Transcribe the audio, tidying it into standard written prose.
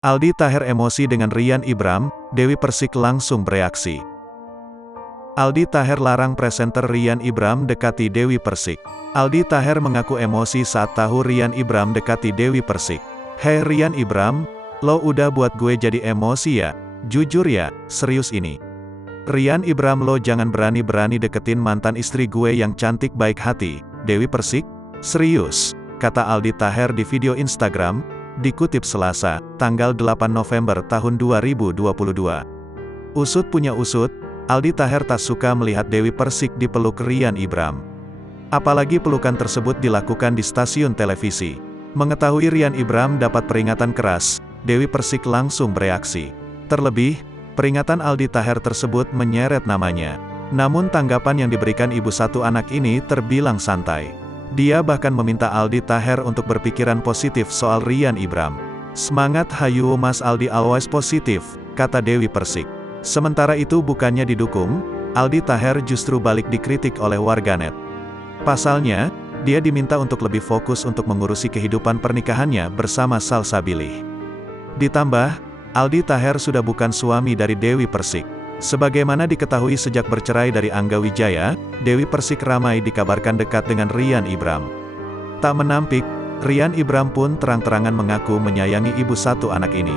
Aldi Taher emosi dengan Ryan Ibram, Dewi Persik langsung bereaksi. Aldi Taher larang presenter Ryan Ibram dekati Dewi Persik. Aldi Taher mengaku emosi saat tahu Ryan Ibram dekati Dewi Persik. "Hei Ryan Ibram, lo udah buat gue jadi emosi ya? Jujur ya, serius ini. Ryan Ibram, lo jangan berani-berani deketin mantan istri gue yang cantik baik hati, Dewi Persik. Serius," kata Aldi Taher di video Instagram, dikutip Selasa, tanggal 8 November tahun 2022. Usut punya usut, Aldi Taher tak suka melihat Dewi Persik dipeluk Ryan Ibram. Apalagi pelukan tersebut dilakukan di stasiun televisi. Mengetahui Ryan Ibram dapat peringatan keras, Dewi Persik langsung bereaksi. Terlebih, peringatan Aldi Taher tersebut menyeret namanya. Namun tanggapan yang diberikan ibu satu anak ini terbilang santai. Dia bahkan meminta Aldi Taher untuk berpikiran positif soal Ryan Ibram. "Semangat hayu Mas Aldi, always positif," kata Dewi Persik. Sementara itu bukannya didukung, Aldi Taher justru balik dikritik oleh warganet. Pasalnya, dia diminta untuk lebih fokus untuk mengurusi kehidupan pernikahannya bersama Salsabilih. Ditambah, Aldi Taher sudah bukan suami dari Dewi Persik. Sebagaimana diketahui sejak bercerai dari Angga Wijaya, Dewi Persik ramai dikabarkan dekat dengan Ryan Ibram. Tak menampik, Ryan Ibram pun terang-terangan mengaku menyayangi ibu satu anak ini.